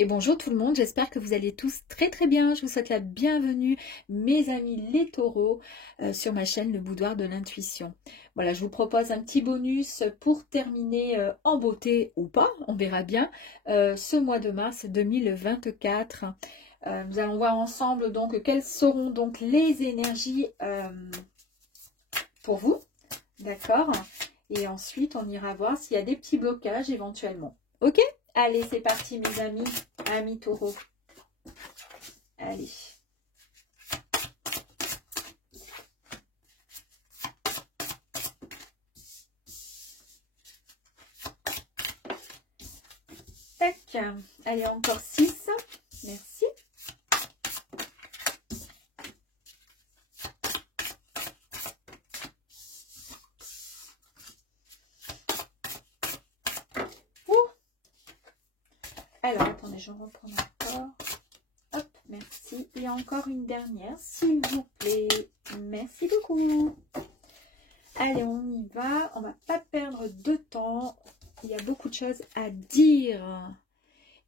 Et bonjour tout le monde, j'espère que vous allez tous très très bien. Je vous souhaite la bienvenue, mes amis les taureaux, sur ma chaîne Le Boudoir de l'Intuition. Voilà, je vous propose un petit bonus pour terminer en beauté ou pas, on verra bien, ce mois de mars 2024. Nous allons voir ensemble donc quelles seront donc les énergies pour vous, d'accord? Et ensuite, on ira voir s'il y a des petits blocages éventuellement. Ok? Allez, c'est parti mes amis taureaux. Allez. Tac. Allez, encore 6. Merci. Alors, attendez, je reprends encore. Hop, merci. Et encore une dernière, s'il vous plaît. Merci beaucoup. Allez, on y va. On ne va pas perdre de temps. Il y a beaucoup de choses à dire.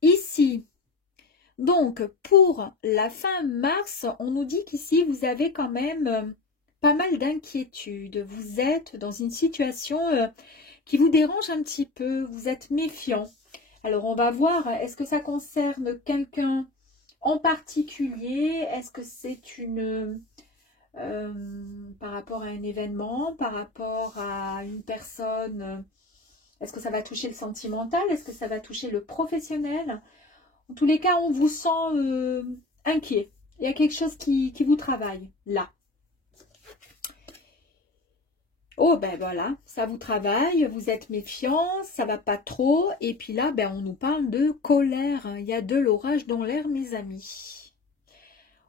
Ici, donc, pour la fin mars, on nous dit qu'ici, vous avez quand même pas mal d'inquiétudes. Vous êtes dans une situation qui vous dérange un petit peu. Vous êtes méfiant. Alors, on va voir, est-ce que ça concerne quelqu'un en particulier? Est-ce que c'est une... par rapport à un événement, par rapport à une personne? Est-ce que ça va toucher le sentimental? Est-ce que ça va toucher le professionnel? En tous les cas, on vous sent inquiet. Il y a quelque chose qui vous travaille, là. Oh, ben voilà, ça vous travaille, vous êtes méfiant, ça va pas trop. Et puis là, ben, on nous parle de colère. Il y a de l'orage dans l'air, mes amis.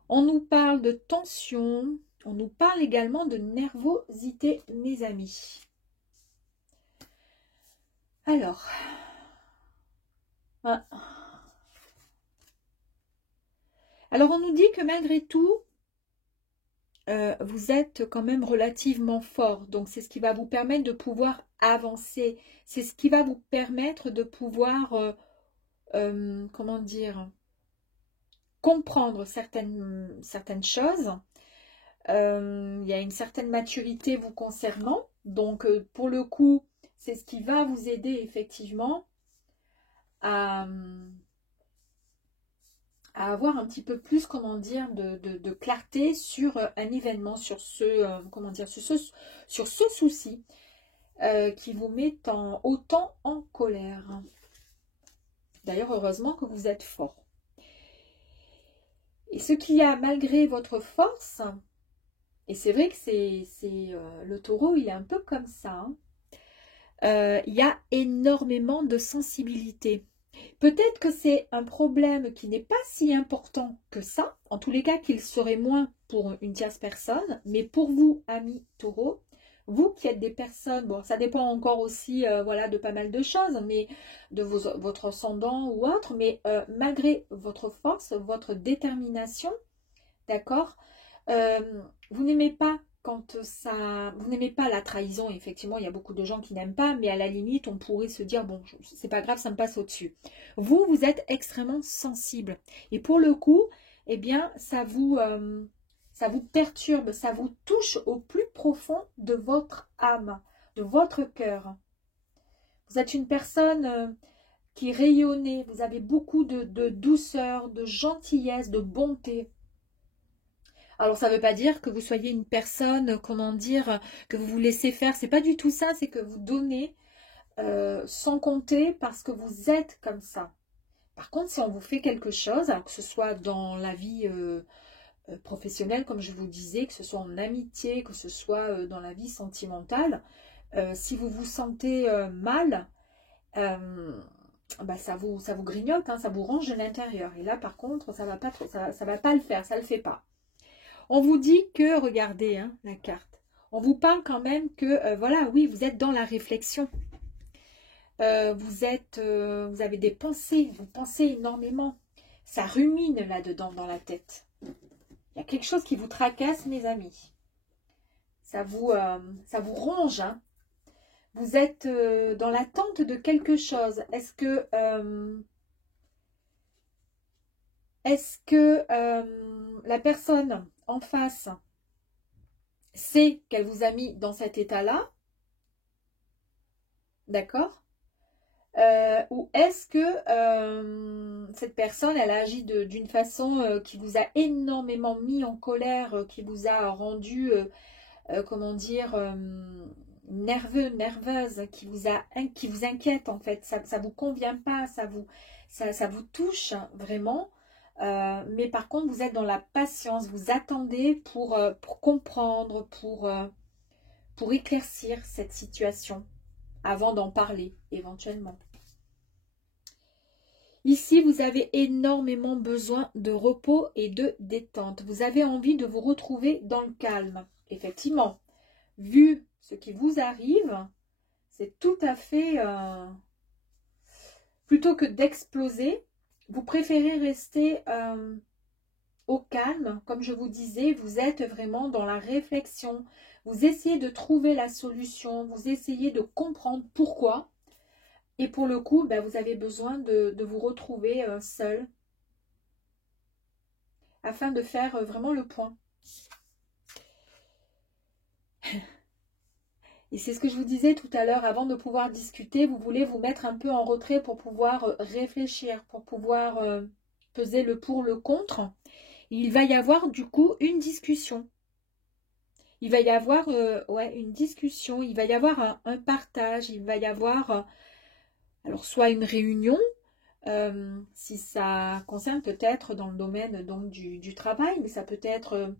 On nous parle de tension. On nous parle également de nervosité, mes amis. Alors. Ah. Alors, on nous dit que malgré tout, vous êtes quand même relativement fort. Donc, c'est ce qui va vous permettre de pouvoir avancer. C'est ce qui va vous permettre de pouvoir, comment dire, comprendre certaines choses. Il y a une certaine maturité vous concernant. Donc, pour le coup, c'est ce qui va vous aider effectivement à avoir un petit peu plus, comment dire, de clarté sur un événement, sur ce, comment dire, sur ce souci qui vous met autant en colère. D'ailleurs, heureusement que vous êtes fort. Et ce qu'il y a, malgré votre force, et c'est vrai que le taureau, il est un peu comme ça, hein, il y a énormément de sensibilité. Peut-être que c'est un problème qui n'est pas si important que ça, en tous les cas qu'il serait moins pour une tierce personne, mais pour vous, amis taureaux, vous qui êtes des personnes, bon ça dépend encore aussi voilà, de pas mal de choses, mais de votre ascendant ou autre, mais malgré votre force, votre détermination, d'accord, vous n'aimez pas vous n'aimez pas la trahison. Effectivement, il y a beaucoup de gens qui n'aiment pas, mais à la limite, on pourrait se dire, bon, c'est pas grave, ça me passe au-dessus. Vous êtes extrêmement sensible. Et pour le coup, eh bien, ça vous perturbe, ça vous touche au plus profond de votre âme, de votre cœur. Vous êtes une personne qui rayonnez, vous avez beaucoup de douceur, de gentillesse, de bonté. Alors, ça ne veut pas dire que vous soyez une personne, comment dire, que vous vous laissez faire. C'est pas du tout ça, c'est que vous donnez sans compter parce que vous êtes comme ça. Par contre, si on vous fait quelque chose, alors que ce soit dans la vie professionnelle, comme je vous disais, que ce soit en amitié, que ce soit dans la vie sentimentale, si vous vous sentez mal, bah, ça vous grignote, hein, ça vous range de l'intérieur. Et là, par contre, ça va pas trop, ça va pas le faire, ça le fait pas. On vous dit que, regardez hein, la carte, on vous parle quand même que, voilà, oui, vous êtes dans la réflexion. Vous avez des pensées, vous pensez énormément. Ça rumine là-dedans dans la tête. Il y a quelque chose qui vous tracasse, mes amis. Ça vous ronge. Hein. Vous êtes dans l'attente de quelque chose. Est-ce que... Est-ce que la personne en face sait qu'elle vous a mis dans cet état-là? D'accord? Ou est-ce que cette personne, elle a agi d'une façon qui vous a énormément mis en colère, qui vous a rendu, comment dire, nerveux, nerveuse, qui vous inquiète en fait, ça vous convient pas, ça vous touche vraiment, mais par contre vous êtes dans la patience, vous attendez pour comprendre, pour éclaircir cette situation avant d'en parler éventuellement. Ici, vous avez énormément besoin de repos et de détente. Vous avez envie de vous retrouver dans le calme. Effectivement, vu ce qui vous arrive, c'est tout à fait... plutôt que d'exploser, vous préférez rester au calme. Comme je vous disais, vous êtes vraiment dans la réflexion. Vous essayez de trouver la solution. Vous essayez de comprendre pourquoi. Et pour le coup, ben, vous avez besoin de vous retrouver seul afin de faire vraiment le point. Et c'est ce que je vous disais tout à l'heure, avant de pouvoir discuter, vous voulez vous mettre un peu en retrait pour pouvoir réfléchir, pour pouvoir peser le pour, le contre. Et il va y avoir du coup une discussion. Il va y avoir ouais, une discussion, il va y avoir un partage, il va y avoir alors soit une réunion, si ça concerne peut-être dans le domaine donc, du travail, mais ça peut être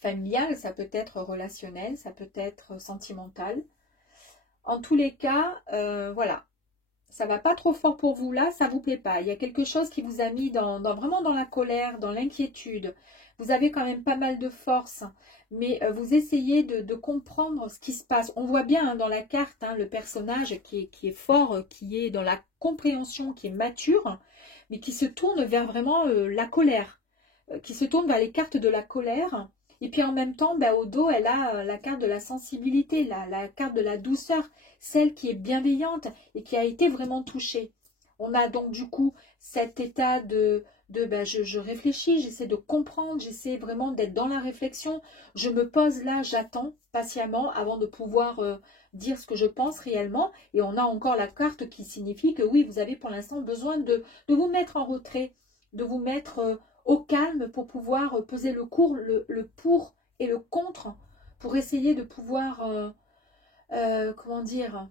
familial, ça peut être relationnel, ça peut être sentimental. En tous les cas, voilà, ça va pas trop fort pour vous là, ça vous plaît pas. Il y a quelque chose qui vous a mis vraiment dans la colère, dans l'inquiétude. Vous avez quand même pas mal de force, mais vous essayez de comprendre ce qui se passe. On voit bien hein, dans la carte hein, le personnage qui est fort, qui est dans la compréhension, qui est mature, mais qui se tourne vers vraiment la colère, qui se tourne vers les cartes de la colère. Et puis en même temps, ben, au dos, elle a la carte de la sensibilité, la carte de la douceur, celle qui est bienveillante et qui a été vraiment touchée. On a donc du coup cet état de ben, je réfléchis, j'essaie de comprendre, j'essaie vraiment d'être dans la réflexion. Je me pose là, j'attends patiemment avant de pouvoir dire ce que je pense réellement. Et on a encore la carte qui signifie que oui, vous avez pour l'instant besoin de vous mettre en retrait, de vous mettre au calme pour pouvoir peser le pour et le contre, pour essayer de pouvoir, comment dire,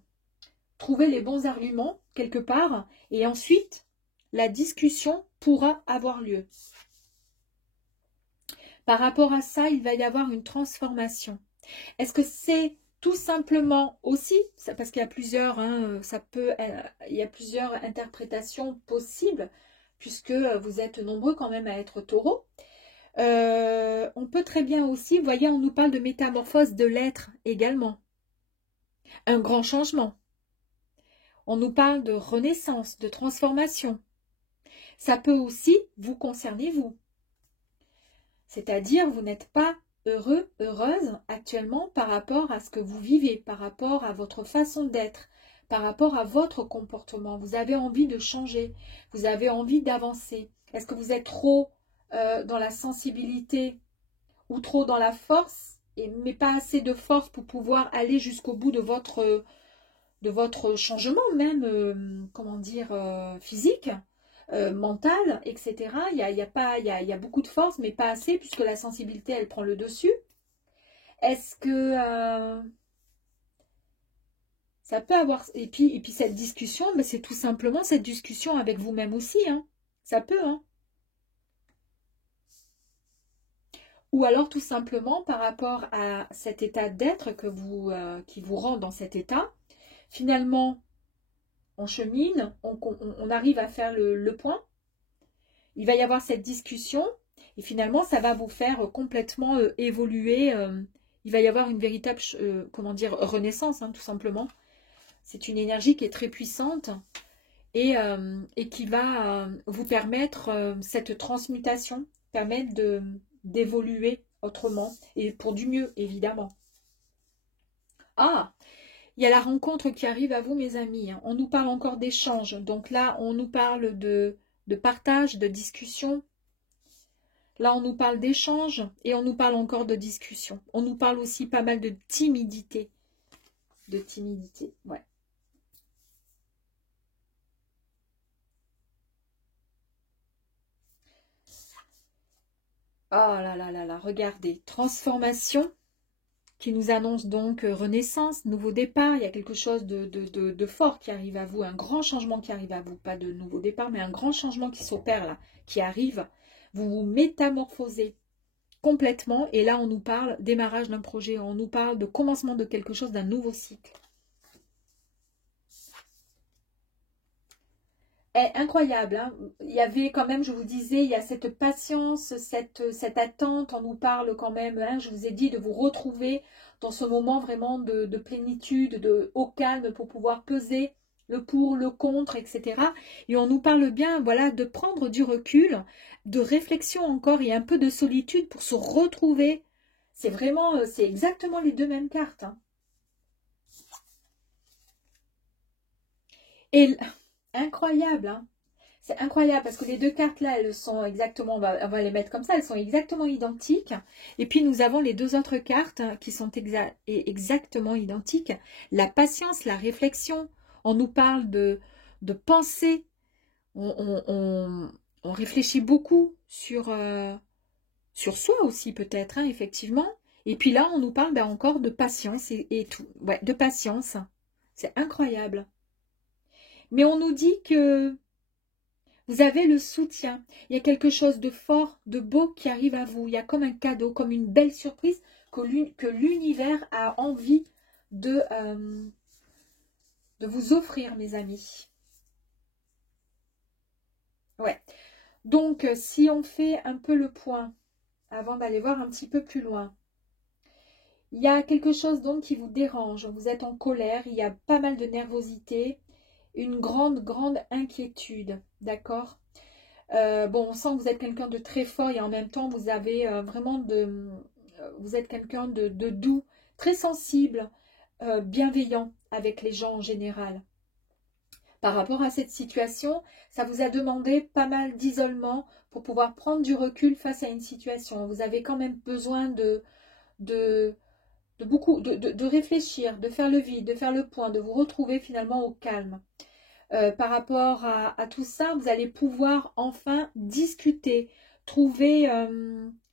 trouver les bons arguments quelque part, et ensuite, la discussion pourra avoir lieu. Par rapport à ça, il va y avoir une transformation. Est-ce que c'est tout simplement aussi, parce qu'il y a plusieurs, hein, il y a plusieurs interprétations possibles, puisque vous êtes nombreux quand même à être taureau. On peut très bien aussi, vous voyez, on nous parle de métamorphose de l'être également. Un grand changement. On nous parle de renaissance, de transformation. Ça peut aussi vous concerner vous. C'est-à-dire, vous n'êtes pas heureux, heureuse actuellement par rapport à ce que vous vivez, par rapport à votre façon d'être, par rapport à votre comportement. Vous avez envie de changer, vous avez envie d'avancer. Est-ce que vous êtes trop dans la sensibilité ou trop dans la force, mais pas assez de force pour pouvoir aller jusqu'au bout de votre changement même, comment dire, physique, mental, etc. Il y a beaucoup de force, mais pas assez, puisque la sensibilité, elle prend le dessus. Est-ce que ça peut avoir... Et puis cette discussion, mais c'est tout simplement cette discussion avec vous-même aussi. Hein. Ça peut, hein. Ou alors tout simplement par rapport à cet état d'être qui vous rend dans cet état, finalement, on chemine, on arrive à faire le point. Il va y avoir cette discussion et finalement, ça va vous faire complètement évoluer. Il va y avoir une véritable, comment dire, renaissance, hein, tout simplement. C'est une énergie qui est très puissante et qui va vous permettre cette transmutation, permettre d'évoluer autrement et pour du mieux, évidemment. Ah, il y a la rencontre qui arrive à vous, mes amis. On nous parle encore d'échange. Donc là, on nous parle de de partage, de discussion. Là, on nous parle d'échange et on nous parle encore de discussion. On nous parle aussi pas mal de timidité. De timidité, ouais. Oh là là là là, regardez. Transformation qui nous annonce donc renaissance, nouveau départ. Il y a quelque chose de fort qui arrive à vous, un grand changement qui arrive à vous. Pas de nouveau départ, mais un grand changement qui s'opère là, qui arrive. Vous vous métamorphosez complètement. Et là, on nous parle démarrage d'un projet, on nous parle de commencement de quelque chose, d'un nouveau cycle. Incroyable, hein. Il y avait quand même, je vous disais, il y a cette patience, cette attente, on nous parle quand même, hein, je vous ai dit de vous retrouver dans ce moment vraiment de plénitude, au calme pour pouvoir peser le pour, le contre, etc. Et on nous parle bien, voilà, de prendre du recul, de réflexion encore et un peu de solitude pour se retrouver. C'est vraiment, c'est exactement les deux mêmes cartes, hein. Et incroyable, hein. C'est incroyable parce que les deux cartes là, elles sont exactement, on va les mettre comme ça, elles sont exactement identiques. Et puis nous avons les deux autres cartes qui sont exactement identiques. La patience, la réflexion, on nous parle de penser, on réfléchit beaucoup sur soi aussi peut-être, hein, effectivement. Et puis là, on nous parle encore de patience et tout, ouais, de patience. C'est incroyable. Mais on nous dit que vous avez le soutien. Il y a quelque chose de fort, de beau qui arrive à vous. Il y a comme un cadeau, comme une belle surprise que l'univers a envie de vous offrir, mes amis. Ouais. Donc, si on fait un peu le point, avant d'aller voir un petit peu plus loin, il y a quelque chose donc qui vous dérange. Vous êtes en colère, il y a pas mal de nervosité, une grande inquiétude, d'accord ? Bon, on sent que vous êtes quelqu'un de très fort et en même temps, vous avez vraiment vous êtes quelqu'un de doux, très sensible, bienveillant avec les gens en général. Par rapport à cette situation, ça vous a demandé pas mal d'isolement pour pouvoir prendre du recul face à une situation. Vous avez quand même besoin de réfléchir, de faire le vide, de faire le point, de vous retrouver finalement au calme. Par rapport à tout ça, vous allez pouvoir enfin discuter, trouver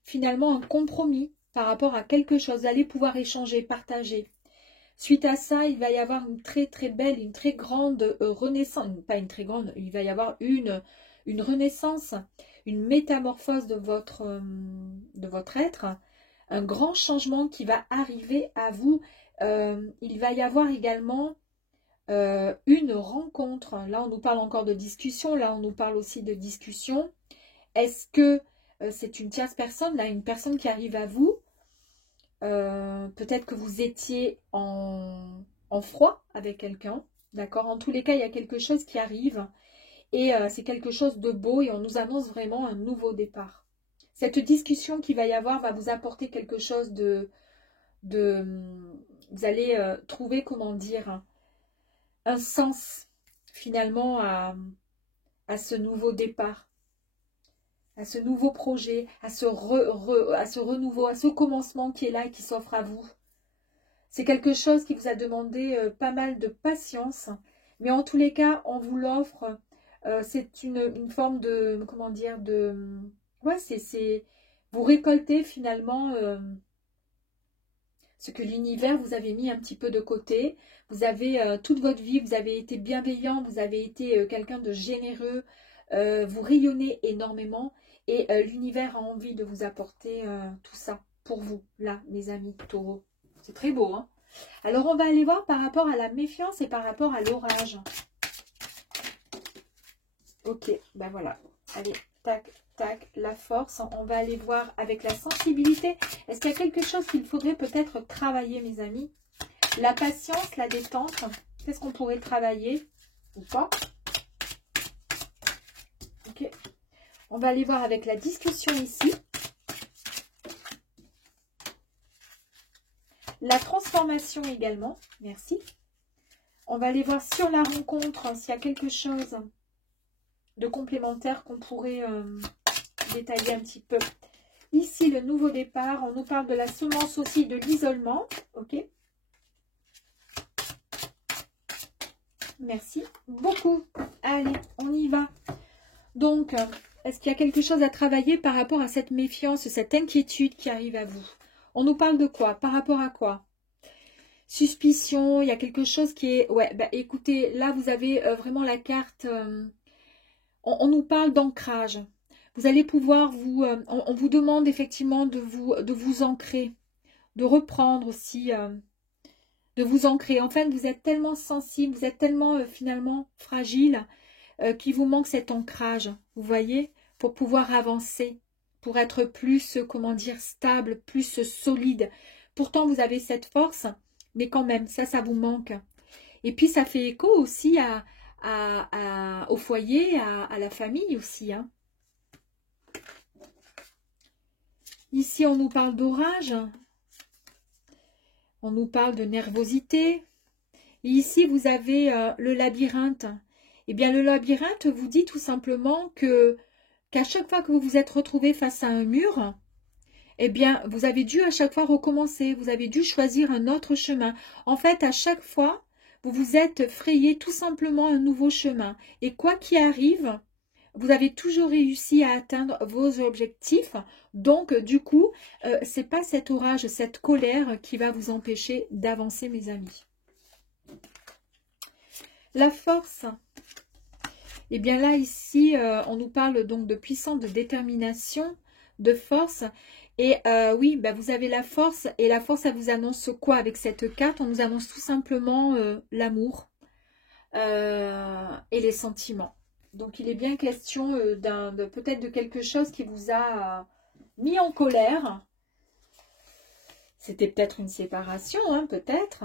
finalement un compromis par rapport à quelque chose. Vous allez pouvoir échanger, partager. Suite à ça, il va y avoir une très belle, une très grande renaissance, pas une très grande, il va y avoir une renaissance, une métamorphose de votre être, un grand changement qui va arriver à vous. Il va y avoir également une rencontre. Là, on nous parle encore de discussion. Là, on nous parle aussi de discussion. Est-ce que c'est une tierce personne, là, une personne qui arrive à vous? Peut-être que vous étiez en froid avec quelqu'un. D'accord? En tous les cas, il y a quelque chose qui arrive. Et c'est quelque chose de beau et on nous annonce vraiment un nouveau départ. Cette discussion qu'il va y avoir va vous apporter quelque chose vous allez trouver, comment dire, un sens finalement à ce nouveau départ, à ce nouveau projet, à ce renouveau, à ce commencement qui est là et qui s'offre à vous. C'est quelque chose qui vous a demandé pas mal de patience, mais en tous les cas, on vous l'offre. C'est une forme de, comment dire, ouais, vous récoltez finalement ce que l'univers vous avait mis un petit peu de côté. Vous avez, toute votre vie, vous avez été bienveillant, vous avez été quelqu'un de généreux, vous rayonnez énormément et l'univers a envie de vous apporter tout ça pour vous, là, mes amis taureaux. C'est très beau, hein? Alors, on va aller voir par rapport à la méfiance et par rapport à l'orage. Ok, ben voilà. Allez, tac, tac, la force. On va aller voir avec la sensibilité. Est-ce qu'il y a quelque chose qu'il faudrait peut-être travailler, mes amis? La patience, la détente. Qu'est-ce qu'on pourrait travailler ou pas? Ok. On va aller voir avec la discussion ici. La transformation également. Merci. On va aller voir sur la rencontre, s'il y a quelque chose de complémentaires qu'on pourrait détailler un petit peu. Ici, le nouveau départ, on nous parle de la semence aussi, de l'isolement. Ok. Merci beaucoup. Allez, on y va. Donc, est-ce qu'il y a quelque chose à travailler par rapport à cette méfiance, cette inquiétude qui arrive à vous? On nous parle de quoi? Par rapport à quoi? Suspicion, il y a quelque chose qui est... Ouais, bah écoutez, là, vous avez vraiment la carte... on nous parle d'ancrage. Vous allez pouvoir vous... on vous demande effectivement de vous ancrer, de reprendre aussi... de vous ancrer. En fait, vous êtes tellement sensible, vous êtes tellement finalement fragile qu'il vous manque cet ancrage, vous voyez, pour pouvoir avancer, pour être plus, comment dire, stable, plus solide. Pourtant, vous avez cette force, mais quand même, ça vous manque. Et puis, ça fait écho aussi au foyer, à la famille aussi. Hein. Ici, on nous parle d'orage. On nous parle de nervosité. Et ici, vous avez le labyrinthe. Eh bien, le labyrinthe vous dit tout simplement qu'à chaque fois que vous vous êtes retrouvé face à un mur, eh bien, vous avez dû à chaque fois recommencer. Vous avez dû choisir un autre chemin. En fait, à chaque fois, vous vous êtes frayé tout simplement un nouveau chemin. Et quoi qu'il arrive, vous avez toujours réussi à atteindre vos objectifs. Donc, du coup, ce n'est pas cet orage, cette colère qui va vous empêcher d'avancer, mes amis. La force. Et bien là, ici, on nous parle donc de puissance, de détermination, de force. Et oui, ben vous avez la force. Et la force, ça vous annonce quoi avec cette carte? On nous annonce tout simplement l'amour et les sentiments. Donc, il est bien question peut-être de quelque chose qui vous a mis en colère. C'était peut-être une séparation, hein, peut-être.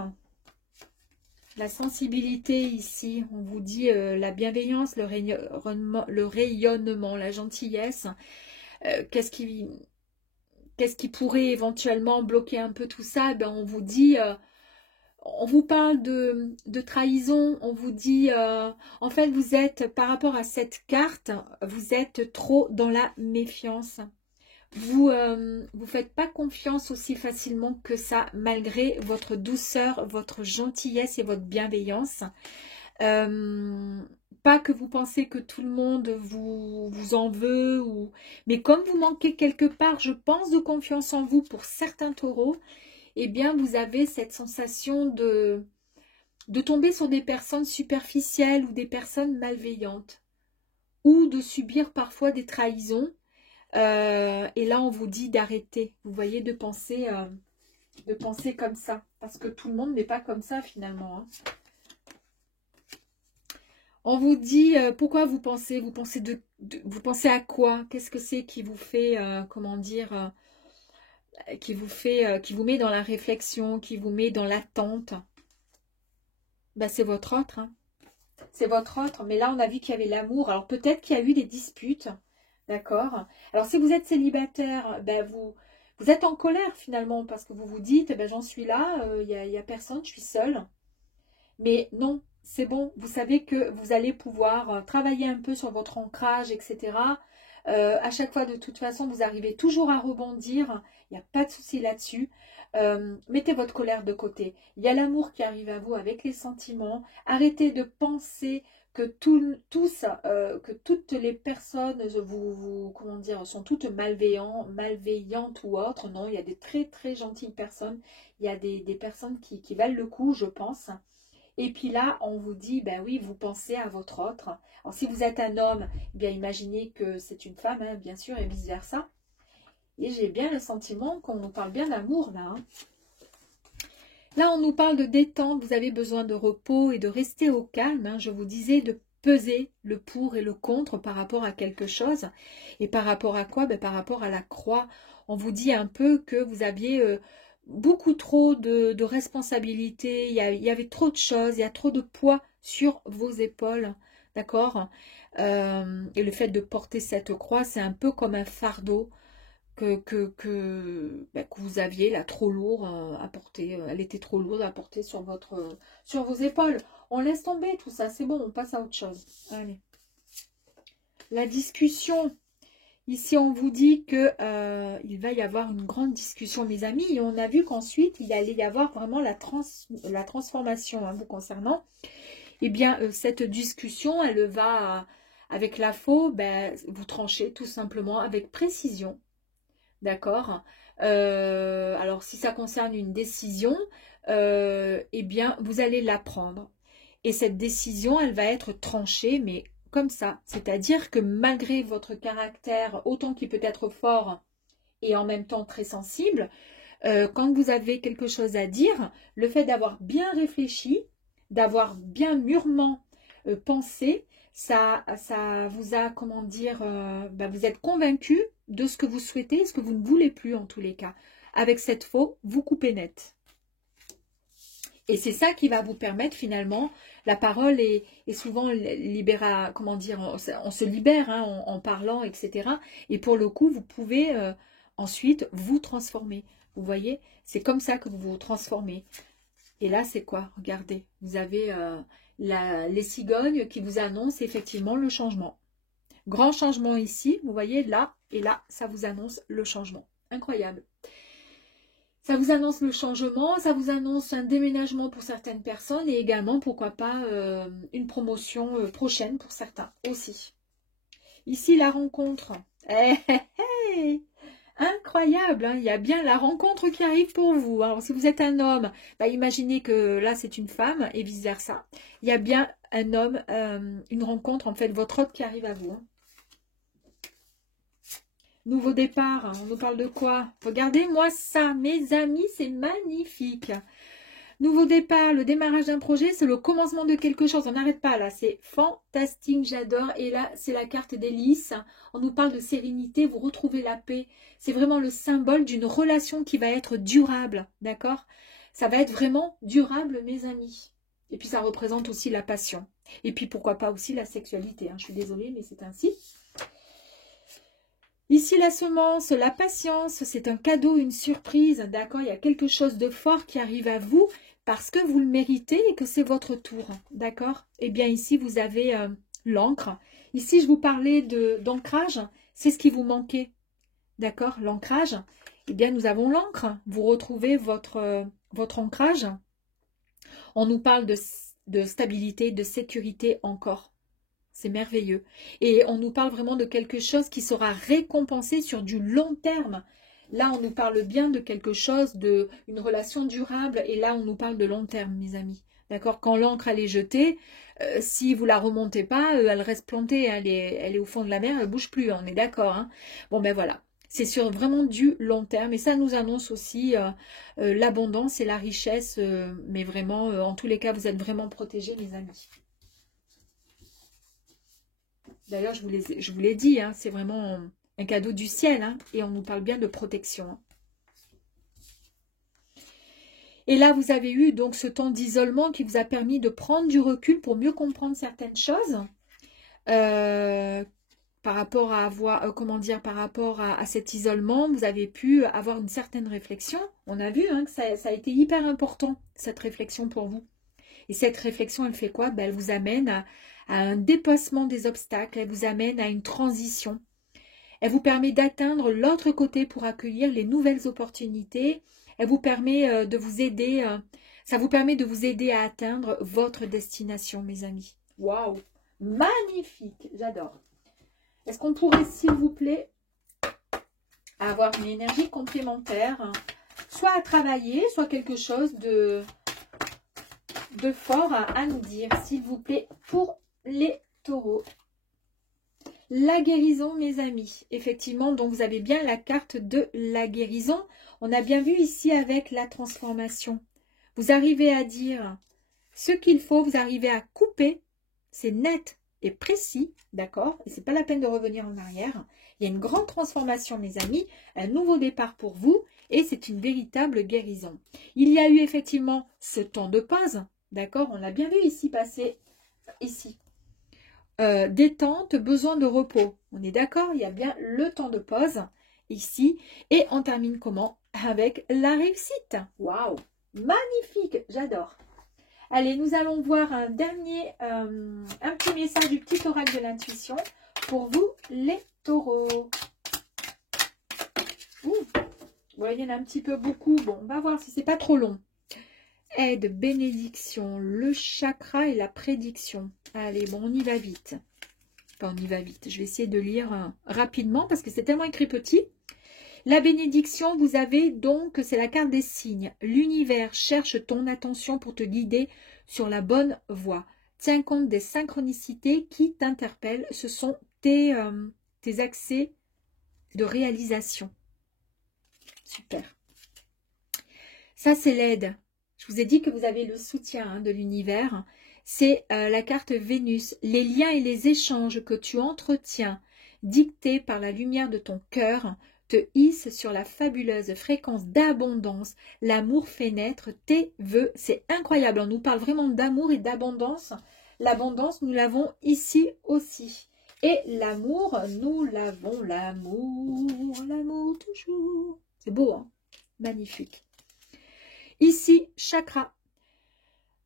La sensibilité ici, on vous dit la bienveillance, le rayonnement, la gentillesse. Qu'est-ce qui pourrait éventuellement bloquer un peu tout ça? Ben, on vous dit, on vous parle de trahison, on vous dit, en fait vous êtes, par rapport à cette carte, vous êtes trop dans la méfiance. Vous faites pas confiance aussi facilement que ça, malgré votre douceur, votre gentillesse et votre bienveillance. Pas que vous pensez que tout le monde vous en veut, mais comme vous manquez quelque part, je pense, de confiance en vous pour certains taureaux, eh bien vous avez cette sensation de tomber sur des personnes superficielles ou des personnes malveillantes, ou de subir parfois des trahisons. Et là, on vous dit d'arrêter, vous voyez, de penser comme ça. Parce que tout le monde n'est pas comme ça, finalement. Hein. On vous dit, pourquoi vous pensez? Vous pensez à quoi? Qu'est-ce que c'est qui vous fait, comment dire, qui vous met dans la réflexion, qui vous met dans l'attente? Ben, c'est votre autre. Hein. C'est votre autre. Mais là, on a vu qu'il y avait l'amour. Alors, peut-être qu'il y a eu des disputes. D'accord. Alors, si vous êtes célibataire, ben vous êtes en colère finalement parce que vous vous dites, ben, j'en suis là, il n'y a personne, je suis seule. Mais non, c'est bon. Vous savez que vous allez pouvoir travailler un peu sur votre ancrage, etc. À chaque fois, de toute façon, vous arrivez toujours à rebondir. Il n'y a pas de souci là-dessus. Mettez votre colère de côté. Il y a l'amour qui arrive à vous avec les sentiments. Arrêtez de penser que que toutes les personnes comment dire, sont toutes malveillantes ou autres. Non, il y a des très très gentilles personnes. Il y a des personnes qui valent le coup, je pense. Et puis là, on vous dit, ben oui, vous pensez à votre autre. Alors si vous êtes un homme, eh bien imaginez que c'est une femme, hein, bien sûr, et vice-versa. Et j'ai bien le sentiment qu'on nous parle bien d'amour, là. Hein. Là, on nous parle de détente, vous avez besoin de repos et de rester au calme. Hein. Je vous disais de peser le pour et le contre par rapport à quelque chose. Et par rapport à quoi? Ben, par rapport à la croix. On vous dit un peu que vous aviez beaucoup trop de responsabilités, il y avait trop de choses, il y a trop de poids sur vos épaules. D'accord? Et le fait de porter cette croix, c'est un peu comme un fardeau que vous aviez là trop lourd à porter, elle était trop lourde à porter sur vos épaules. On laisse tomber tout ça, c'est bon, on passe à autre chose. Allez. la discussion. Ici, on vous dit que il va y avoir une grande discussion, mes amis. Et on a vu qu'ensuite, il allait y avoir vraiment la transformation vous concernant. Eh bien, cette discussion, elle va, avec la faux, vous tranchez tout simplement avec précision. D'accord. Alors, si ça concerne une décision, eh bien, vous allez la prendre. Et cette décision, elle va être tranchée, mais comme ça. C'est-à-dire que malgré votre caractère, autant qu'il peut être fort et en même temps très sensible, quand vous avez quelque chose à dire, le fait d'avoir bien réfléchi, d'avoir bien mûrement pensé, ça vous a, comment dire, vous êtes convaincu de ce que vous souhaitez et ce que vous ne voulez plus en tous les cas. Avec cette faux, vous coupez net. Et c'est ça qui va vous permettre finalement, la parole est souvent libérée, comment dire, on se libère en parlant, etc. Et pour le coup, vous pouvez ensuite vous transformer. Vous voyez, c'est comme ça que vous vous transformez. Et là, c'est quoi? Regardez, vous avez les cigognes qui vous annoncent effectivement le changement. Grand changement ici, vous voyez, là et là, ça vous annonce le changement. Incroyable. Ça vous annonce le changement, ça vous annonce un déménagement pour certaines personnes et également, pourquoi pas, une promotion prochaine pour certains aussi. Ici, la rencontre. Incroyable, hein, il y a bien la rencontre qui arrive pour vous. Alors, si vous êtes un homme, imaginez que là, c'est une femme et vice-versa. Il y a bien un homme, une rencontre, en fait, votre hôte qui arrive à vous. Hein. Nouveau départ, on nous parle de quoi? Regardez-moi ça, mes amis, c'est magnifique. Nouveau départ, le démarrage d'un projet, c'est le commencement de quelque chose. On n'arrête pas là, c'est fantastique, j'adore. Et là, c'est la carte des lys. On nous parle de sérénité, vous retrouvez la paix. C'est vraiment le symbole d'une relation qui va être durable, d'accord? Ça va être vraiment durable, mes amis. Et puis, ça représente aussi la passion. Et puis, pourquoi pas aussi la sexualité. Hein. Je suis désolée, mais c'est ainsi. Ici, la semence, la patience, c'est un cadeau, une surprise, d'accord? Il y a quelque chose de fort qui arrive à vous parce que vous le méritez et que c'est votre tour, d'accord? Eh bien, ici, vous avez l'encre. Ici, je vous parlais d'ancrage, c'est ce qui vous manquait, d'accord? L'ancrage, eh bien, nous avons l'encre. Vous retrouvez votre ancrage. On nous parle de stabilité, de sécurité encore. C'est merveilleux. Et on nous parle vraiment de quelque chose qui sera récompensé sur du long terme. Là, on nous parle bien de quelque chose, une relation durable. Et là, on nous parle de long terme, mes amis. D'accord? Quand l'encre, elle est jetée, si vous la remontez pas, elle reste plantée. Elle est au fond de la mer, elle ne bouge plus. On est d'accord. Hein? Bon, ben voilà. C'est sur vraiment du long terme. Et ça nous annonce aussi l'abondance et la richesse. Mais vraiment, en tous les cas, vous êtes vraiment protégés, mes amis. D'ailleurs, je vous l'ai dit, hein, c'est vraiment un cadeau du ciel. Hein, et on nous parle bien de protection. Hein. Et là, vous avez eu donc ce temps d'isolement qui vous a permis de prendre du recul pour mieux comprendre certaines choses. Par rapport à par rapport à cet isolement, vous avez pu avoir une certaine réflexion. On a vu hein, que ça a été hyper important, cette réflexion pour vous. Et cette réflexion, elle fait quoi? Elle vous amène à un dépassement des obstacles, elle vous amène à une transition. Elle vous permet d'atteindre l'autre côté pour accueillir les nouvelles opportunités. Elle vous permet de vous aider, ça vous permet de vous aider à atteindre votre destination, mes amis. Waouh! Magnifique! J'adore. Est-ce qu'on pourrait, s'il vous plaît, avoir une énergie complémentaire, soit à travailler, soit quelque chose de fort à nous dire, s'il vous plaît, pour les taureaux. La guérison, mes amis. Effectivement, donc vous avez bien la carte de la guérison. On a bien vu ici avec la transformation. Vous arrivez à dire ce qu'il faut, vous arrivez à couper. C'est net et précis, d'accord? Et c'est pas la peine de revenir en arrière. Il y a une grande transformation, mes amis. Un nouveau départ pour vous. Et c'est une véritable guérison. Il y a eu effectivement ce temps de pause. D'accord? On l'a bien vu ici passer, ici. Détente, besoin de repos. On est d'accord? Il y a bien le temps de pause, ici. Et on termine comment? Avec la réussite. Waouh! Magnifique! J'adore. Allez, nous allons voir un petit message du petit oracle de l'intuition pour vous, les taureaux. Ouh, ouais, il y en a un petit peu beaucoup. Bon, on va voir si c'est pas trop long. Aide, bénédiction, le chakra et la prédiction. Allez, bon, on y va vite. Enfin, on y va vite. Je vais essayer de lire rapidement parce que c'est tellement écrit petit. La bénédiction, vous avez donc, c'est la carte des signes. L'univers cherche ton attention pour te guider sur la bonne voie. Tiens compte des synchronicités qui t'interpellent. Ce sont tes accès de réalisation. Super. Ça, c'est l'aide. Je vous ai dit que vous avez le soutien de l'univers. C'est la carte Vénus. Les liens et les échanges que tu entretiens, dictés par la lumière de ton cœur, te hissent sur la fabuleuse fréquence d'abondance. L'amour fait naître tes vœux. C'est incroyable. On nous parle vraiment d'amour et d'abondance. L'abondance, nous l'avons ici aussi. Et l'amour, nous l'avons. L'amour toujours. C'est beau, hein? Magnifique. Ici, chakra.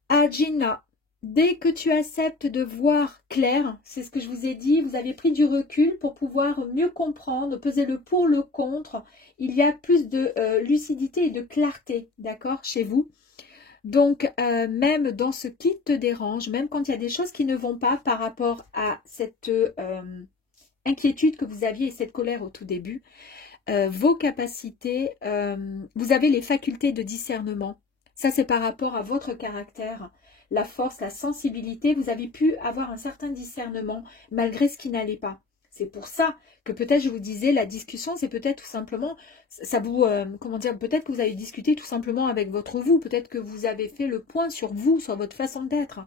Ajna. Dès que tu acceptes de voir clair, c'est ce que je vous ai dit, vous avez pris du recul pour pouvoir mieux comprendre, peser le pour, le contre. Il y a plus de lucidité et de clarté, d'accord, chez vous. Donc, même dans ce qui te dérange, même quand il y a des choses qui ne vont pas par rapport à cette inquiétude que vous aviez et cette colère au tout début, vos capacités, vous avez les facultés de discernement. Ça, c'est par rapport à votre caractère. La force, la sensibilité, vous avez pu avoir un certain discernement malgré ce qui n'allait pas. C'est pour ça que peut-être je vous disais, la discussion, c'est peut-être tout simplement, ça vous, comment dire, peut-être que vous avez discuté tout simplement avec votre vous, peut-être que vous avez fait le point sur vous, sur votre façon d'être,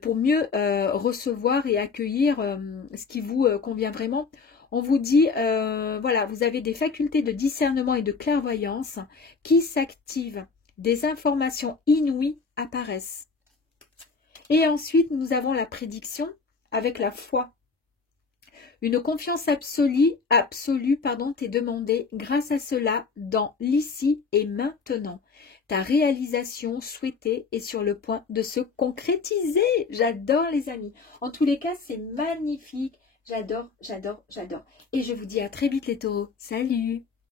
pour mieux recevoir et accueillir ce qui vous convient vraiment. On vous dit, voilà, vous avez des facultés de discernement et de clairvoyance qui s'activent. Des informations inouïes apparaissent. Et ensuite, nous avons la prédiction avec la foi. Une confiance absolue t'est demandée grâce à cela dans l'ici et maintenant. Ta réalisation souhaitée est sur le point de se concrétiser. J'adore les amis. En tous les cas, c'est magnifique. J'adore, j'adore, j'adore. Et je vous dis à très vite les taureaux. Salut!